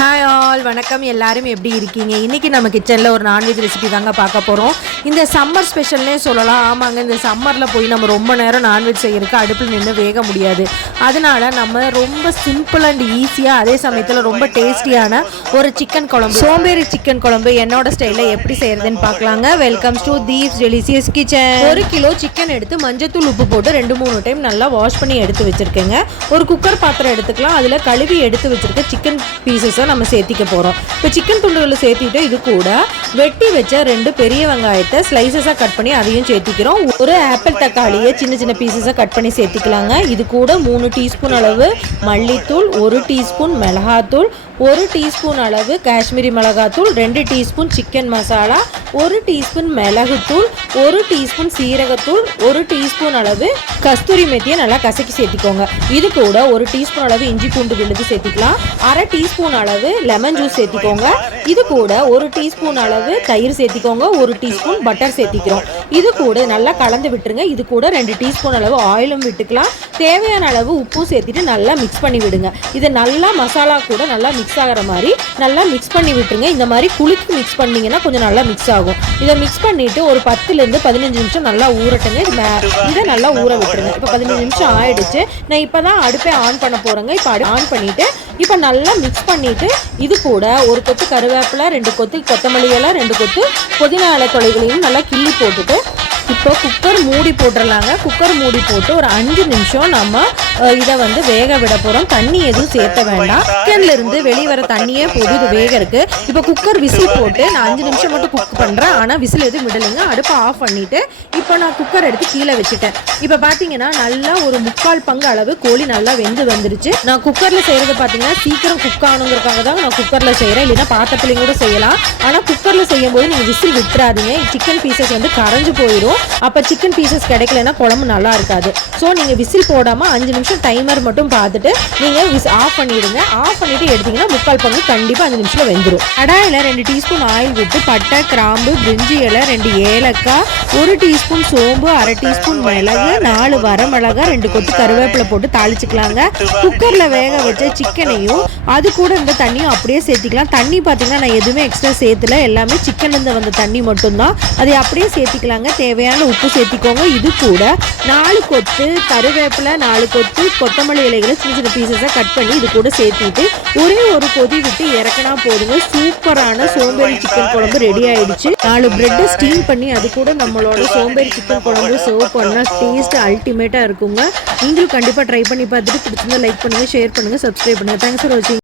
Hi all வணக்கம். எல்லாரும் எப்படி இருக்கீங்க? இன்றைக்கி நம்ம கிச்சனில் ஒரு நான்வெஜ் ரெசிபி தாங்க பார்க்க போகிறோம் இந்த சம்மர் ஸ்பெஷல்னே சொல்லலாம். ஆமாங்க இந்த சம்மரில் போய் நம்ம ரொம்ப நேரம் நான்வெஜ் செய்யறதுக்கு அடுப்பில் நின்று வேக முடியாது. அதனால நம்ம ரொம்ப சிம்பிள் அண்ட் ஈஸியாக அதே சமயத்தில் ரொம்ப டேஸ்டியான ஒரு சிக்கன் குழம்பு. சோம்பேறி சிக்கன் குழம்பு என்னோட ஸ்டைலில் எப்படி செய்கிறதுன்னு பார்க்கலாங்க. Welcome to Deeps delicious kitchen ஒரு கிலோ சிக்கன் எடுத்து மஞ்சத்தூள் உப்பு போட்டு ரெண்டு மூணு டைம் நல்லா வாஷ் பண்ணி எடுத்து வச்சுருக்கேங்க. ஒரு குக்கர் பாத்திரம் எடுத்துக்கலாம். அதில் கழுவி எடுத்து வச்சுருக்க சிக்கன் பீசஸை நம்ம சேர்த்திக்க போகிறோம் இப்போ சிக்கன் துண்டுகளை சேர்த்திட்டு இது கூட வெட்டி வச்ச ரெண்டு பெரிய வெங்காயத்தை ஸ்லைசஸாக கட் பண்ணி அதையும் சேர்த்திக்கிறோம். ஒரு ஆப்பிள் தக்காளியை சின்ன சின்ன பீசஸாக கட் பண்ணி சேர்த்திக்கலாங்க. இது கூட மூணு டீஸ்பூன் அளவு மல்லித்தூள் ஒரு டீஸ்பூன் மிளகாத்தூள் ஒரு டீஸ்பூன் அளவு காஷ்மீரி மிளகாத்தூள் ரெண்டு டீஸ்பூன் சிக்கன் மசாலா ஒரு டீஸ்பூன் மிளகுத்தூள் ஒரு டீஸ்பூன் சீரகத்தூள் ஒரு டீஸ்பூன் அளவு கஸ்தூரி மெத்தியை நல்லா கசக்கி சேர்த்திக்கோங்க. இது கூட ஒரு டீஸ்பூன் அளவு இஞ்சி பூண்டு விழுது சேர்த்திக்கலாம். அரை டீஸ்பூன் அளவு லெமன் ஜூஸ் சேர்த்திக்கோங்க. இது கூட ஒரு டீஸ்பூன் அளவு தயிர் சேர்த்திக்கோங்க. ஒரு டீஸ்பூன் பட்டர் சேர்த்திக்கிறோம். இது கூட நல்லா கலந்து விட்டுருங்க. இது கூட ரெண்டு டீஸ்பூன் அளவு ஆயிலும் விட்டுக்கலாம். தேவையான அளவு உப்பும் சேர்த்துட்டு நல்லா மிக்ஸ் பண்ணி விடுங்க. இது நல்லா மசாலா கூட நல்லா மிக்ஸ் ஆகிற மாதிரி நல்லா மிக்ஸ் பண்ணி விட்டுருங்க. இந்த மாதிரி குலுக்கி மிக்ஸ் பண்ணீங்கன்னா கொஞ்சம் நல்லா மிக்ஸ் ஆகும். இதை மிக்ஸ் பண்ணிட்டு ஒரு பத்துலேருந்து பதினஞ்சு நிமிஷம் நல்லா ஊறட்டுங்க. இதை நல்லா ஊற விட்டுருங்க. இப்போ பதினஞ்சு நிமிஷம் ஆயிடுச்சு. நான் இப்போ தான் அடுப்பை ஆன் பண்ண போகிறேங்க இப்போ ஆன் பண்ணிவிட்டு இப்போ நல்லா மிக்ஸ் பண்ணிவிட்டு இது கூட ஒரு கொத்து கருவேப்பிலை ரெண்டு கொத்து கொத்தமல்லி இலை ரெண்டு கொத்து புதினா இலை தொலைகளையும் நல்லா கிள்ளி போட்டுட்டு இப்போ குக்கர் மூடி போட்டுடலாங்க குக்கர் மூடி போட்டு ஒரு அஞ்சு நிமிஷம் நம்ம இதை வந்து வேக விட போகிறோம் தண்ணி எதுவும் சேர்த்த வேண்டாம். குக்கர்ல இருந்து வெளியே வர தண்ணியே போது இது வேக இருக்கு. இப்போ குக்கர் விசில் போட்டு நான் அஞ்சு நிமிஷம் மட்டும் குக் பண்ணுறேன் ஆனால் விசில் எதுவும் விடலைங்க. அடுப்பை ஆஃப் பண்ணிவிட்டு இப்போ நான் குக்கர் எடுத்து கீழே வச்சுட்டேன். இப்போ பார்த்தீங்கன்னா நல்லா ஒரு முக்கால் பங்கு அளவு கோழி நல்லா வெந்து வந்துருச்சு. நான் குக்கரில் செய்கிறது பார்த்தீங்கன்னா சீக்கிரம் குக் ஆகணுங்கிறதுக்காக தான் நான் குக்கரில் செய்கிறேன் இல்லைன்னா பாத்திரத்துலையும் கூட செய்யலாம். ஆனால் குக்கரில் செய்யும்போது நீங்கள் விசில் விட்டுறாதீங்க. சிக்கன் பீசஸ் வந்து கரைஞ்சு போயிடும் அப்போ சிக்கன் பீசஸ் கிடைக்கலன்னா குழம்பு நல்லா இருக்காது. ஸோ நீங்கள் விசில் போடாமல் அஞ்சு நிமிஷம் டைமர் மட்டும் பார்த்துட்டு நீங்கள் விஸ் ஆஃப் பண்ணிடுங்க. ஆஃப் பண்ணிட்டு எடுத்தீங்கன்னா முக்கால் பங்கு கண்டிப்பாக அஞ்சு நிமிஷத்தில் வெந்துடும் கடாயில் ரெண்டு டீஸ்பூன் ஆயில் விட்டு பட்டை கிராம்பு பிரிஞ்சி இலை ரெண்டு ஏலக்காய் ஒரு டீஸ்பூன் சோம்பு அரை டீஸ்பூன் மிளகு நாலு வரமிளகா ரெண்டு கொத்து கருவேப்பிலை போட்டு தாளிச்சுக்கலாங்க. குக்கரில் வேக வச்ச சிக்கனையும் அது கூட இந்த தண்ணியும் அப்படியே சேர்த்திக்கலாம். தண்ணி பார்த்தீங்கன்னா நான் எதுவுமே எக்ஸ்ட்ரா சேர்த்துல. எல்லாமே சிக்கன்லேருந்து வந்த தண்ணி மட்டும்தான். அதை அப்படியே சேர்த்திக்கலாங்க. தேவையான உப்பு சேர்த்திக்கோங்க. இது கூட நாலு கொத்து கருவேப்பிலை நாலு கொத்து கொத்தமல்லி இலைகளை சின்ன சின்ன பீசஸாக கட் பண்ணி இது கூட சேர்த்திட்டு ஒரே ஒரு கொதி விட்டு இறக்கினா போதுங்க. சூப்பரான சோம்பேறி சிக்கன் குழம்பு ரெடி ஆயிடுச்சு. நாலு பிரெட்டை ஸ்டீம் பண்ணி அது கூட நம்ம நம்மளோட சோம்பேறி சிக்கன் குழம்பு சர்வ் பண்ணால் டேஸ்ட் அல்டிமேட்டாக இருக்குங்க. நீங்களும் கண்டிப்பாக ட்ரை பண்ணி பார்த்துட்டு பிடிச்சிருந்தா லைக் பண்ணுங்கள் ஷேர் பண்ணுங்கள் சப்ஸ்கிரைப் பண்ணுங்கள் தேங்க்ஸ் ஃபார் வாட்சிங்